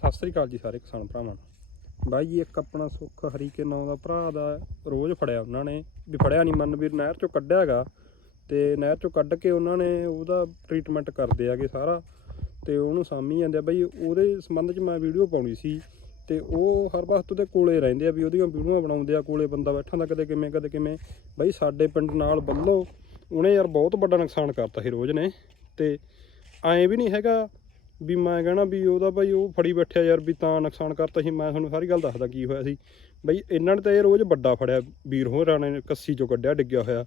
ਸਤਿ ਸ੍ਰੀ ਅਕਾਲ ਜੀ ਸਾਰੇ ਕਿਸਾਨ ਭਰਾਵਾਂ ਨੂੰ। ਬਾਈ ਜੀ, ਇੱਕ ਆਪਣਾ ਸੁੱਖ ਹਰੀਕੇ ਨਾਂ ਦਾ ਭਰਾ ਦਾ ਰੋਜ਼ ਫੜਿਆ ਉਹਨਾਂ ਨੇ, ਵੀ ਫੜਿਆ ਨਹੀਂ ਮਨ ਵੀਰ ਨਹਿਰ ਚੋਂ ਕੱਢਿਆ ਹੈਗਾ ਤੇ ਨਹਿਰ ਚੋਂ ਕੱਢ ਕੇ ਉਹਨਾਂ ਨੇ ਉਹਦਾ ਟ੍ਰੀਟਮੈਂਟ ਕਰਦੇ ਆਗੇ ਸਾਰਾ ਤੇ ਉਹਨੂੰ ਸਾਂਭੀ ਜਾਂਦੇ ਆ। ਬਾਈ, ਉਹਦੇ ਸੰਬੰਧ 'ਚ ਮੈਂ ਵੀਡੀਓ ਪਾਉਣੀ ਸੀ ਤੇ ਉਹ ਹਰ ਵਕਤ ਉਹਦੇ ਕੋਲੇ ਰਹਿੰਦੇ ਆ, ਵੀ ਉਹਦੀਆਂ ਵੀਡੀਓਆਂ ਬਣਾਉਂਦੇ ਆ, ਕੋਲੇ ਬੰਦਾ ਬੈਠਾ ਦਾ ਕਦੇ ਕਿਵੇਂ ਕਦੇ ਕਿਵੇਂ। ਬਾਈ, ਸਾਡੇ ਪਿੰਡ ਨਾਲ ਬੱਲੋ, ਉਹਨੇ ਯਾਰ ਬਹੁਤ ਵੱਡਾ ਨੁਕਸਾਨ ਕਰਤਾ ਸੀ ਰੋਜ਼ ਨੇ ਤੇ ਐਂ ਵੀ ਨਹੀਂ ਹੈਗਾ ਵੀ ਮੈਂ ਕਹਿਣਾ ਵੀ ਉਹਦਾ ਭਾਈ ਉਹ ਫੜੀ ਬੈਠਿਆ ਯਾਰ ਵੀ ਤਾਂ ਨੁਕਸਾਨ ਕਰਤਾ ਸੀ। ਮੈਂ ਤੁਹਾਨੂੰ ਸਾਰੀ ਗੱਲ ਦੱਸਦਾ ਕੀ ਹੋਇਆ ਸੀ। ਬਈ ਇਹਨਾਂ ਨੇ ਤਾਂ ਇਹ ਰੋਜ਼ ਵੱਡਾ ਫੜਿਆ। ਵੀਰ ਹੋਰਾਂ ਨੇ ਕੱਸੀ ਚੋਂ ਕੱਢਿਆ, ਡਿੱਗਿਆ ਹੋਇਆ।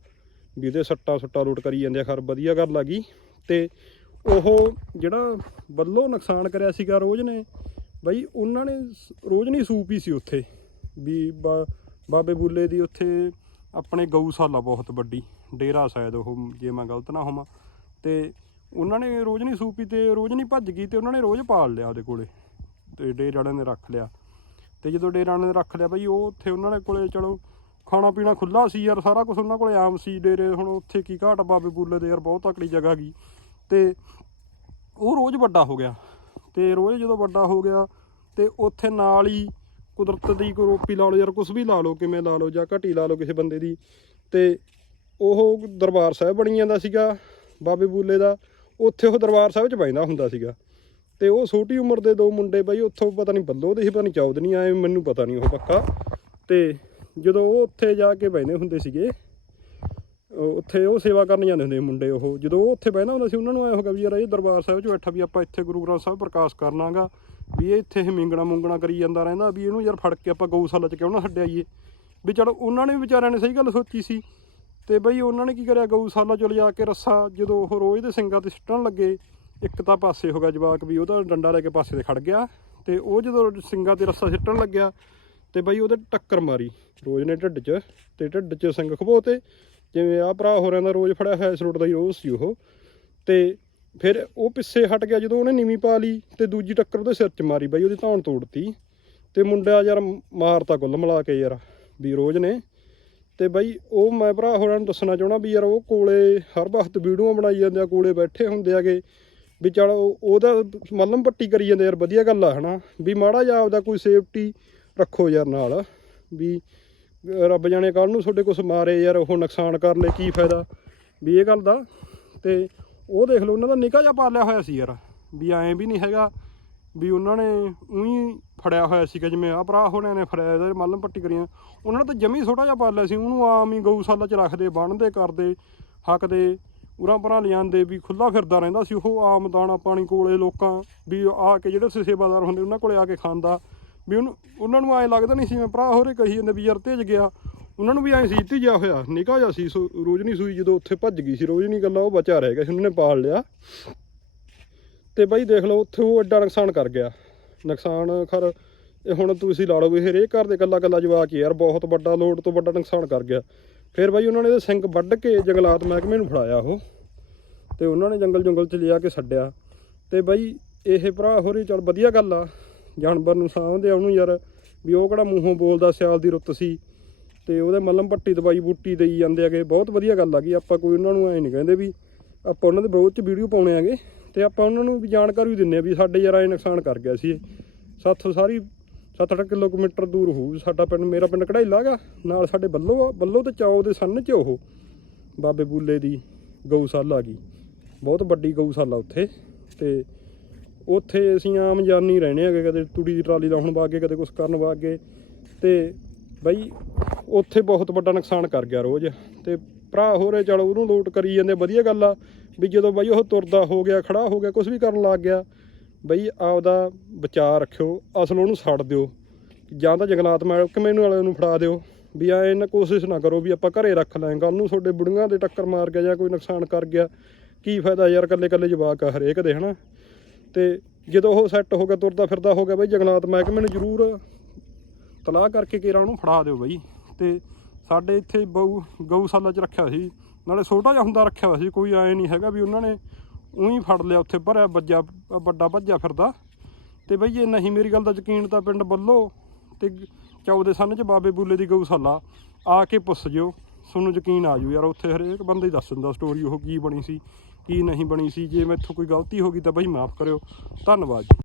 ਵੀ ਉਹਦੇ ਸੱਟਾਂ ਸੁੱਟਾਂ ਲੁੱਟ ਕਰੀ ਜਾਂਦੇ ਆ, ਖਰ ਵਧੀਆ ਗੱਲ ਆ ਗਈ। ਤੇ ਉਹ ਜਿਹੜਾ ਵੱਲੋਂ ਨੁਕਸਾਨ ਕਰਿਆ ਸੀਗਾ ਰੋਜ਼ ਨੇ, ਬਈ ਉਹਨਾਂ ਨੇ ਸ- ਰੋਜ਼ ਨਹੀਂ ਸੂਪ ਹੀ ਸੀ ਉੱਥੇ। ਵੀ ਬਾ- ਬਾਬੇ ਬੁੱਲੇ ਦੀ ਉੱਥੇ ਆਪਣੇ ਗਊਸ਼ਾਲਾ ਬਹੁਤ ਵੱਡੀ, ਡੇਰਾ ਸ਼ਾਇਦ ਉਹ, ਜੇ ਮੈਂ ਗਲਤ ਨਾ ਹੋਵਾਂ। ਤੇ ਉਹਨਾਂ ਨੇ ਰੋਜ਼ ਨਹੀਂ ਸੂਪੀ ਤੇ ਰੋਜ਼ ਨਹੀਂ ਭੱਜ ਗਈ ਤੇ ਉਹਨਾਂ ਨੇ ਰੋਜ਼ ਪਾਲ ਲਿਆ ਉਹਦੇ ਕੋਲੇ ਤੇ ਡੇਰੇ ਵਾਲਿਆਂ ਨੇ ਰੱਖ ਲਿਆ। ਤੇ ਜਦੋਂ ਡੇਰੇ ਵਾਲਿਆਂ ਨੇ ਰੱਖ ਲਿਆ ਬਈ, ਉਹ ਉੱਥੇ ਉਹਨਾਂ ਨੇ ਕੋਲੇ ਚਲੋ ਖਾਣਾ ਪੀਣਾ ਖੁੱਲਾ ਸੀ ਯਾਰ, ਸਾਰਾ ਕੁਝ ਉਹਨਾਂ ਕੋਲੇ ਆਮ ਸੀ ਡੇਰੇ, ਹੁਣ ਉੱਥੇ ਕੀ ਘਾਟ ਬਾਬੇ ਬੁੱਲੇ ਦੇ ਯਾਰ, ਬਹੁਤ ਤਕੜੀ ਜਗ੍ਹਾ ਗਈ ਤੇ ਉਹ ਰੋਜ਼ ਵੱਡਾ ਹੋ ਗਿਆ। ਤੇ ਰੋਜ਼ ਜਦੋਂ ਵੱਡਾ ਹੋ ਗਿਆ ਤੇ ਉੱਥੇ ਨਾਲ ਹੀ ਕੁਦਰਤ ਦੀ ਕੋਈ ਰੋਪੀ ਲਾ ਲਓ ਯਾਰ ਕੁਝ ਵੀ ਲਾ ਲਓ, ਕਿਵੇਂ ਲਾ ਲਓ ਜਾਂ ਘਟੀ ਲਾ ਲਓ ਕਿਸੇ ਬੰਦੇ ਦੀ। ਤੇ ਉਹ ਦਰਬਾਰ ਸਾਹਿਬ ਬਣੀ ਜਾਂਦਾ ਸੀਗਾ ਬਾਬੇ ਬੂਲੇ ਦਾ। ਉੱਥੇ ਉਹ ਦਰਬਾਰ ਸਾਹਿਬ 'ਚ ਬੈਠਦਾ ਹੁੰਦਾ ਸੀਗਾ। ਤੇ ਉਹ ਛੋਟੀ ਉਮਰ ਦੇ ਦੋ ਮੁੰਡੇ ਬਾਈ ਉੱਥੋਂ ਪਤਾ ਨਹੀਂ ਬੱਲੋ ਦੇ ਸੀ, ਪਤਾ ਨਹੀਂ ਚੌਦ ਨਹੀਂ ਆਏ, ਮੈਨੂੰ ਪਤਾ ਨਹੀਂ ਉਹ ਪੱਕਾ। ਤੇ ਜਦੋਂ ਉਹ ਉੱਥੇ ਜਾ ਕੇ ਬੈਠਦੇ ਹੁੰਦੇ ਸੀਗੇ ਉੱਥੇ ਉਹ ਸੇਵਾ ਕਰਨ ਜਾਂਦੇ ਹੁੰਦੇ ਮੁੰਡੇ ਉਹ। ਜਦੋਂ ਉਹ ਉੱਥੇ ਬਹਿਣਾ ਹੁੰਦਾ ਸੀ, ਉਹਨਾਂ ਨੂੰ ਐ ਹੋਗਾ ਵੀ ਯਾਰ ਇਹ ਦਰਬਾਰ ਸਾਹਿਬ 'ਚ ਬੈਠਾ ਵੀ ਆਪਾਂ ਇੱਥੇ ਗੁਰੂ ਗ੍ਰੰਥ ਸਾਹਿਬ ਪ੍ਰਕਾਸ਼ ਕਰਨਾਗਾ, ਵੀ ਇਹ ਇੱਥੇ ਇਹ ਮਿੰਗਣਾ ਮੁੰਗਣਾ ਕਰੀ ਜਾਂਦਾ ਰਹਿੰਦਾ, ਵੀ ਇਹਨੂੰ ਯਾਰ ਫੜ ਕੇ ਆਪਾਂ ਗਊਸ਼ਾਲਾ 'ਚ ਕਿਉਂ ਨਾ ਛੱਡਿਆਈਏ ਵੀ ਚਲੋ ਉਹਨਾਂ ਨੇ ਵੀ ਵਿਚਾਰਿਆਂ ਨੇ ਸਹੀ ਗੱਲ ਸੋਚੀ ਸੀ। ਤੇ ਬਈ ਉਹਨਾਂ ਨੇ ਕੀ ਕਰਿਆ, ਗਊਸ਼ਾਲਾ ਚ ਲਿਜਾ ਕੇ ਰੱਸਾ, ਜਦੋਂ ਉਹ ਰੋਜ਼ ਦੇ ਸਿੰਗਾਂ ਤੇ ਸਿੱਟਣ ਲੱਗੇ, ਇੱਕ ਤਾਂ ਪਾਸੇ ਹੋ ਗਿਆ ਜਵਾਕ ਵੀ ਉਹਦਾ ਡੰਡਾ ਲੈ ਕੇ ਪਾਸੇ ਤੇ ਖੜ ਗਿਆ ਤੇ ਉਹ ਜਦੋਂ ਸਿੰਗਾਂ ਤੇ ਰੱਸਾ ਸਿੱਟਣ ਲੱਗਿਆ ਤੇ ਬਈ ਉਹਦੇ ਟੱਕਰ ਮਾਰੀ, ਰੋਜ਼ ਨੇ ਢਿੱਡ 'ਚ ਤੇ ਢਿੱਡ 'ਚ ਸਿੰਘ ਖਬੋਤੇ ਜਿਵੇਂ ਆ ਭਰਾ ਹੋਰਾਂ ਦਾ ਰੋਜ਼ ਫੜਿਆ ਹੋਇਆ ਇਸ ਦਾ ਹੀ ਰੋਜ਼ ਸੀ ਉਹ। ਤੇ ਫਿਰ ਉਹ ਪਿੱਛੇ ਹਟ ਗਿਆ, ਜਦੋਂ ਉਹਨੇ ਨੀਵੀਂ ਪਾ ਲਈ ਤੇ ਦੂਜੀ ਟੱਕਰ ਉਹਦੇ ਸਿਰ 'ਚ ਮਾਰੀ, ਬਈ ਉਹਦੀ ਧੌਣ ਤੋੜਤੀ ਤੇ ਮੁੰਡਾ ਯਾਰ ਮਾਰਤਾ ਗੁੱਲ ਮਿਲਾ ਕੇ ਯਾਰ ਵੀ ਰੋਜ਼ ਨੇ। ਤੇ ਬਈ ਉਹ ਮੈਂ ਭਰਾ ਹੋਰਾਂ ਨੂੰ ਦੱਸਣਾ ਚਾਹਣਾ ਵੀ ਯਾਰ ਉਹ ਕੋਲੇ ਹਰ ਵਕਤ ਵੀਡੀਓ ਬਣਾਈ ਜਾਂਦੇ ਆ, ਕੋਲੇ ਬੈਠੇ ਹੁੰਦੇ ਆਗੇ। ਵੀ ਚਲ ਉਹਦਾ ਮੱਲਮ ਪੱਟੀ ਕਰੀ ਜਾਂਦੇ ਯਾਰ, ਵਧੀਆ ਗੱਲ ਆ, ਹਨਾ? ਵੀ ਮਾੜਾ ਜਿਹਾ ਆਪਦਾ ਕੋਈ ਸੇਫਟੀ ਰੱਖੋ ਯਾਰ ਨਾਲ। ਵੀ ਰੱਬ ਜਾਣੇ ਕੱਲ ਨੂੰ ਤੁਹਾਡੇ ਕੁਛ ਮਾਰੇ ਯਾਰ, ਉਹ ਨੁਕਸਾਨ ਕਰ ਲੈ, ਕੀ ਫਾਇਦਾ? ਵੀ ਇਹ ਗੱਲ ਦਾ। ਤੇ ਉਹ ਦੇਖ ਲਓ, ਉਹਨਾਂ ਦਾ ਨਿੱਕਾ ਜਿਹਾ ਪਾਲਿਆ ਹੋਇਆ ਸੀ ਯਾਰ। ਵੀ ਐਂ ਵੀ ਨਹੀਂ ਹੈਗਾ ਵੀ ਉਹਨਾਂ ਨੇ ਉਹੀ ਫੜਿਆ ਹੋਇਆ ਸੀਗਾ ਜਿਵੇਂ ਆ ਭਰਾ ਹੋਣਿਆਂ ਨੇ ਫੜਿਆ, ਇਹਦੇ ਮੱਲਮ ਪੱਟੀ ਕਰੀਆਂ। ਉਹਨਾਂ ਨੇ ਤਾਂ ਜਮੀ ਛੋਟਾ ਜਿਹਾ ਪਾਲਿਆ ਸੀ, ਉਹਨੂੰ ਆਮ ਹੀ ਗਊਸ਼ਾਲਾ 'ਚ ਰੱਖਦੇ ਬੰਨਦੇ ਕਰਦੇ, ਹੱਕਦੇ, ਉਰਾਂ ਪਰਾਂ ਲਿਆਂਦੇ, ਵੀ ਖੁੱਲਾ ਫਿਰਦਾ ਰਹਿੰਦਾ ਸੀ, ਉਹ ਆਮ ਦਾਣਾ ਪਾਣੀ ਕੋਲੇ ਲੋਕਾਂ, ਵੀ ਆ ਕੇ ਜਿਹੜੇ ਸੇਵਾਦਾਰ ਹੁੰਦੇ, ਉਹਨਾਂ ਕੋਲੇ ਆ ਕੇ ਖਾਂਦਾ। ਵੀ ਉਹਨੂੰ, ਉਹਨਾਂ ਨੂੰ ਐਂ ਲੱਗਦਾ ਨਹੀਂ ਸੀ ਮੈਂ ਭਰਾ ਹੋਰੇ ਕਹੀ ਜਾਂਦੇ ਵੀ ਯਾਰ ਤੇਜ ਗਿਆ। ਉਹਨਾਂ ਨੂੰ ਵੀ ਐਂ ਸੀ ਜਾ ਹੋਇਆ, ਨਿਕਾ ਜਿਹਾ ਸੀ, ਸੋ, ਰੋਜ਼ ਸੂਈ, ਜਦੋਂ ਉੱਥੇ ਭੱਜ ਗਈ ਸੀ ਰੋਜ਼ਨੀ ਨਹੀਂ ਗੱਲਾਂ, ਉਹ ਬਚਾ ਰਹਿ ਗਿਆ ਸੀ, ਉਹਨਾਂ ਨੇ ਪਾਲ ਲਿਆ। ਤੇ ਬਾਈ ਦੇਖ ਲਓ, ਉੱਥੇ ਉਹ ਐਡਾ ਨੁਕਸਾਨ ਕਰ ਗਿਆ। ਨੁਕਸਾਨ ਖਰ, ਇਹ ਹੁਣ ਤੁਸੀਂ ਲਾ ਲਓ ਵੀ ਹਰੇਕ ਘਰ ਦੇ ਕੱਲਾ ਕੱਲਾ ਜਵਾਕ ਹੀ ਯਾਰ, ਬਹੁਤ ਵੱਡਾ ਲੋਡ ਤੋਂ ਵੱਡਾ ਨੁਕਸਾਨ ਕਰ ਗਿਆ। ਫਿਰ ਬਾਈ ਉਹਨਾਂ ਨੇ ਇਹਦੇ ਸਿੰਘ ਵੱਢ ਕੇ ਜੰਗਲਾਤ ਮਹਿਕਮੇ ਨੂੰ ਫੜਾਇਆ ਉਹ। ਤੇ ਉਹਨਾਂ ਨੇ ਜੰਗਲ ਜੰਗਲ ਚ ਲਿਆ ਕੇ ਛੱਡਿਆ। ਤੇ ਬਾਈ ਇਹ ਭਰਾ ਹੋਰੀ ਚਲ ਵਧੀਆ ਗੱਲ ਆ। ਜਾਨਵਰ ਨੂੰ ਸਾਂਭਦੇ ਆ ਉਹਨੂੰ ਯਾਰ, ਵੀ ਉਹ ਕਿਹੜਾ ਮੂੰਹੋਂ ਬੋਲਦਾ, ਸਿਆਲ ਦੀ ਰੁੱਤ ਸੀ। ਤੇ ਉਹਦੇ ਮੱਲਮ ਪੱਟੀ ਦਵਾਈ ਬੂਟੀ ਦੇਈ ਜਾਂਦੇ ਆਗੇ ਬਹੁਤ ਵਧੀਆ ਗੱਲ ਆ ਗਈ ਆਪਾਂ ਕੋਈ ਉਹਨਾਂ ਨੂੰ ਐ ਨਹੀਂ ਕਹਿੰਦੇ ਵੀ ਆਪਾਂ ਉਹਨਾਂ ਦੇ ਵਿਰੋਧ ਚ ਵੀਡੀਓ ਪਾਉਣੇ ਆਗੇ ਤੇ ਆਪਾਂ ਉਹਨਾਂ ਨੂੰ ਵੀ ਜਾਣਕਾਰੀ ਵੀ ਦਿੰਨੇ ਆ ਵੀ ਸਾਡੇ ਯਾਰ ਇਹ ਨੁਕਸਾਨ ਕਰ ਗਿਆ ਸੀ ਇਹ। ਸਾਥੋਂ ਸਾਰੀ 7-8 ਕਿਲੋਮੀਟਰ ਦੂਰ ਹੋਊ ਸਾਡਾ ਪਿੰਡ, ਮੇਰਾ ਪਿੰਡ ਕਢਾਈਲਾ ਗਾ ਨਾਲ ਸਾਡੇ ਬੱਲੋ ਆ, ਬੱਲੋ ਤੇ ਚਾਓ ਦੇ ਸੰਨ ਚ ਉਹ, ਬਾਬੇ ਬੂਲੇ ਦੀ ਗਊਸ਼ਾਲਾ ਗਈ ਬਹੁਤ ਵੱਡੀ ਗਊਸ਼ਾਲਾ ਉੱਥੇ। ਤੇ ਉੱਥੇ ਅਸੀਂ ਆਮ ਜਾਨੀ ਰਹਿਣੇ ਹੈਗੇ, ਕਦੇ ਤੂੜੀ ਦੀ ਟਰਾਲੀ ਲਾਉਣ ਵਾਗੇ ਕਦੇ ਕੁਝ ਕਰਨ ਵਾਗੇ ਤੇ ਬਈ, ਉੱਥੇ ਬਹੁਤ ਵੱਡਾ ਨੁਕਸਾਨ ਕਰ ਗਿਆ ਰੋਜ਼। ਤੇ ਭਰਾ ਹੋਰੇ ਚਲੋ ਉਹਨੂੰ ਲੋਟ ਕਰੀ ਜਾਂਦੇ, ਵਧੀਆ ਗੱਲ ਆ। ਵੀ ਜਦੋਂ ਬਾਈ ਉਹ ਤੁਰਦਾ ਹੋ ਗਿਆ, ਖੜਾ ਹੋ ਗਿਆ ਕੁਝ ਵੀ ਕਰਨ ਲੱਗ ਗਿਆ, ਬਈ ਆਪਦਾ ਬਚਾਅ ਰੱਖਿਓ, ਅਸਲ ਉਹਨੂੰ ਛੱਡ ਦਿਓ। ਜਾਂ ਤਾਂ ਜੰਗਲਾਤ ਮਹਿਕਮੇ ਨੂੰ ਵਾਲਿਆਂ ਨੂੰ ਫੜਾ ਦਿਓ। ਵੀ ਐ ਇਹਨਾਂ ਕੋਸ਼ਿਸ਼ ਨਾ ਕਰੋ ਵੀ ਆਪਾਂ ਘਰੇ ਰੱਖ ਲਾਂ ਕੱਲ ਨੂੰ ਤੁਹਾਡੇ ਬੁੜੀਆਂ ਦੇ ਟੱਕਰ ਮਾਰ ਗਿਆ ਜਾਂ ਕੋਈ ਨੁਕਸਾਨ ਕਰ ਗਿਆ, ਕੀ ਫਾਇਦਾ ਯਾਰ ਕੱਲੇ ਕੱਲੇ ਜਵਾਕ ਆ ਹਰੇਕ ਦੇ, ਹਨਾ? ਤੇ ਜਦੋਂ ਉਹ ਸੈੱਟ ਹੋ ਗਿਆ, ਤੁਰਦਾ ਫਿਰਦਾ ਹੋ ਗਿਆ, ਬਈ ਜੰਗਲਾਤ ਮਹਿਕਮੇ ਨੂੰ ਜ਼ਰੂਰ ਤਲਾਹ ਕਰਕੇ ਕੇਰਾ ਉਹਨੂੰ ਫੜਾ ਦਿਓ ਬਈ। ਤੇ ਸਾਡੇ ਇੱਥੇ ਬਹੂ ਗਊਸ਼ਾਲਾ 'ਚ ਰੱਖਿਆ ਸੀ। ਨਾਲੇ ਛੋਟਾ ਜਿਹਾ ਹੁੰਦਾ ਰੱਖਿਆ ਹੋਇਆ ਸੀ, ਕੋਈ ਐ ਨਹੀਂ ਹੈਗਾ ਵੀ ਉਹਨਾਂ ਨੇ ਉਹੀ ਫੜ ਲਿਆ ਉੱਥੇ ਭਰਿਆ ਵੱਜਾ ਵੱਡਾ ਭੱਜਿਆ ਫਿਰਦਾ। ਤੇ ਬਈ ਇਹ ਨਹੀਂ, ਮੇਰੀ ਗੱਲ ਦਾ ਯਕੀਨ ਤਾਂ ਪਿੰਡ ਬੱਲੋ ਤੇ ਚੌਦੇ ਸੰਨ 'ਚ ਬਾਬੇ ਬੂਲੇ ਦੀ ਗਊਸ਼ਾਲਾ ਆ ਕੇ ਪੁੱਛ ਜਿਓ, ਤੁਹਾਨੂੰ ਯਕੀਨ ਆ ਜੂ ਯਾਰ, ਉੱਥੇ ਹਰੇਕ ਬੰਦਾ ਹੀ ਦੱਸ ਦਿੰਦਾ ਸਟੋਰੀ ਉਹ ਕੀ ਬਣੀ ਸੀ, ਕੀ ਨਹੀਂ ਬਣੀ ਸੀ। ਜੇ ਮੈਥੋਂ ਕੋਈ ਗਲਤੀ ਹੋ ਗਈ ਤਾਂ ਬਈ ਮਾਫ ਕਰਿਓ। ਧੰਨਵਾਦ ਜੀ।